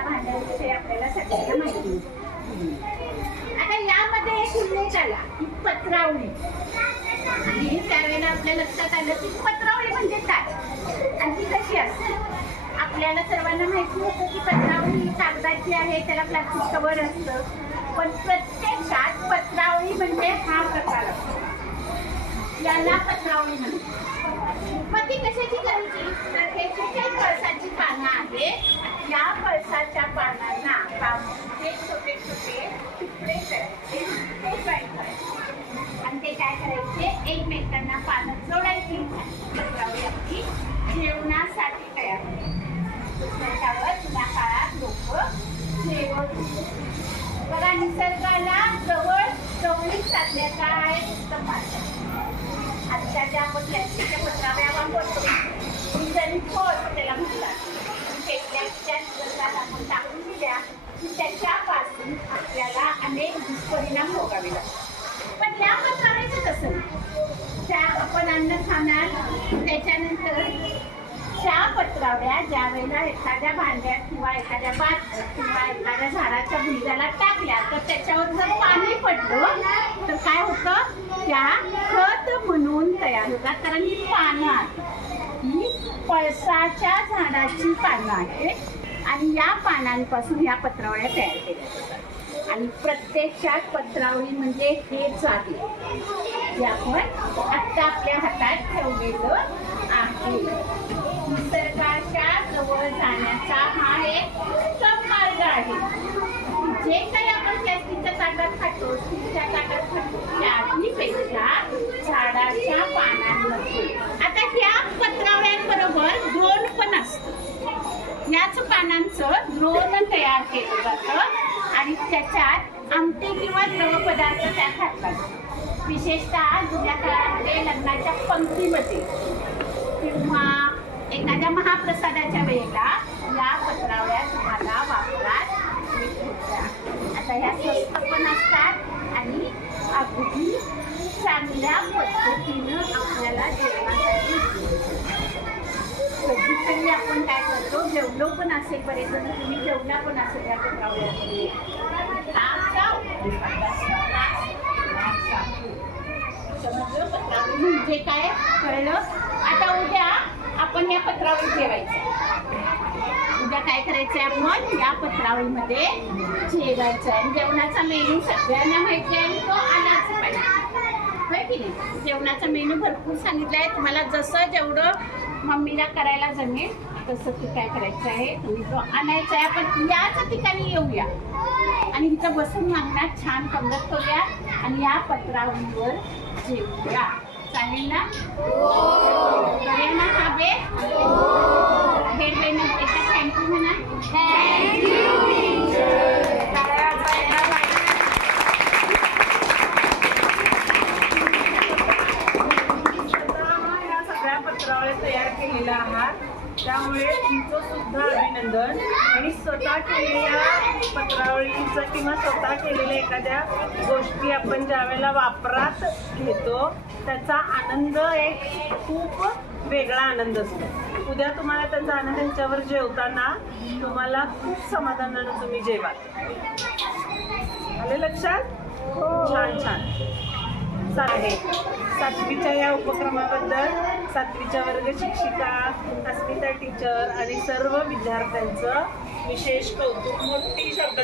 भांड्यांविषयी आपल्याला सगळ्यांना माहिती आता यामध्ये एक उल्लेख आला पत्रावळी. आणि त्यावेळेला आपल्या लक्षात आलं की पत्रावळी म्हणजे काय? आणि ती कशी असते? आपल्याला सर्वांना माहिती होतं की पत्रावळी कागदाची आहे त्याला प्लास्टिक कवर असतं. पण प्रत्येकात पत्रावळी म्हणजे हा प्रकार असतो. याला पत्रावळी म्हणतात. मग ती कशाची करायची? तर हे जे काही कळसाची पानं आहेत. या पळसाच्या पानांना कापून छोटे छोटे तुकडे करायचे. ते करायचे. आणि ते काय करायचे? एकमेकांना पानं जोडायची. पत्रावळी आपली जेवणासाठी तयार त्याच्यावर जुन्या काळात लोक जेवत होते. बघा निसर्गाला जवळ जवळीक साधण्याचा हा एक उत्तम आहे. आजच्या ज्या आपण प्लॅस्टिकच्या पत्रावळ्या वापरतो जरी त्याला म्हणतात. ते प्लॅस्टिकच्या आपण टाकून दिल्या की त्याच्यापासून आपल्याला अनेक दुष्परिणाम भोगावे लागतात पण या करायचं कसं त्या आपण अन्न खाणार त्याच्यानंतर त्या पत्रावळ्या ज्या वेळेला एखाद्या भांड्यात किंवा एखाद्या बात किंवा एखाद्या झाडाच्या बुंद्याला टाकल्या तर त्याच्यावर जर पाणी पडलं तर काय होतं? त्या खत म्हणून तयार होतात. कारण ही पानं पळसाच्या झाडाची पानं आहेत. आणि या पानांपासून ह्या पत्रावळ्या तयार केल्या जातात. आणि प्रत्यक्षात पत्रावळी म्हणजे हेच आहे. जे आपण आत्ता आपल्या हातात ठेवलेलं आहे. निसर्गाच्या जवळ जाण्याचा हा एक उत्तम मार्ग आहे. जे काही आपण प्लॅस्टिकच्या ताटात खातो स्टीलच्या ताटात खातो त्याहीपेक्षा झाडाच्या पानांमध्ये आता ह्या पत्रावळ्यांबरोबर द्रोण पण असतं याच पानांचं तयार केलं जातं आणि त्याच्यात आमटे किंवा द्रव पदार्थ त्यात घातला विशेषतः जुन्या काळामध्ये लग्नाच्या पंक्तीमध्ये किंवा एखाद्या महाप्रसादाच्या वेळेला या पत्रावळ्या तुम्हाला वापरात आता ह्या स्वस्त पण असतात आणि अगदी चांगल्या पद्धतीनं आपल्याला जेवण आपण काय करतो जेवलो पण असेल बरेच जण तुम्ही जेवला पण असेल या पत्रावर म्हणजे काय? कळलं? आता उद्या आपण या पत्रावर ठेवायचं उद्या काय करायचं आहे आपण? या पत्रावळीमध्ये जेवायचं आहे. आणि जेवणाचा मेनू सगळ्यांना माहिती आहे तो आलाच पाहिजे. होय की नाही? जेवणाचा मेनू भरपूर सांगितला आहे. तुम्हाला जसं जेवढं मम्मीला करायला जमेल तसं ते काय करायचं आहे? तुम्ही तो आणायचा आहे आपण याच ठिकाणी येऊया. आणि इथं बसून मागण्यात छान कमरत करूया आणि या पत्रावळीवर जेवूया. चालेल ना? करूया ना हा बे हेड बेन एकदा थँक्यू म्हणा या सगळ्या पत्रावळ्या तयार केलेल्या आहात. त्यामुळे तुमचं सुद्धा अभिनंदन. आणि स्वतः केलेल्या पत्रावळीचं किंवा स्वतः केलेल्या एखाद्या गोष्टी आपण ज्या वेळेला वापरात घेतो त्याचा आनंद एक खूप वेगळा आनंद असतो. उद्या तुम्हाला त्याचा आनंद त्यांच्यावर जेवताना तुम्हाला खूप समाधानानं तुम्ही जेवाल. आले लक्षात? छान छान. आहे सातवीच्या या उपक्रमाबद्दल सातवीच्या वर्ग शिक्षिका अस्मिता टीचर आणि सर्व विद्यार्थ्यांचं विशेष कौतुक मोठी शब्द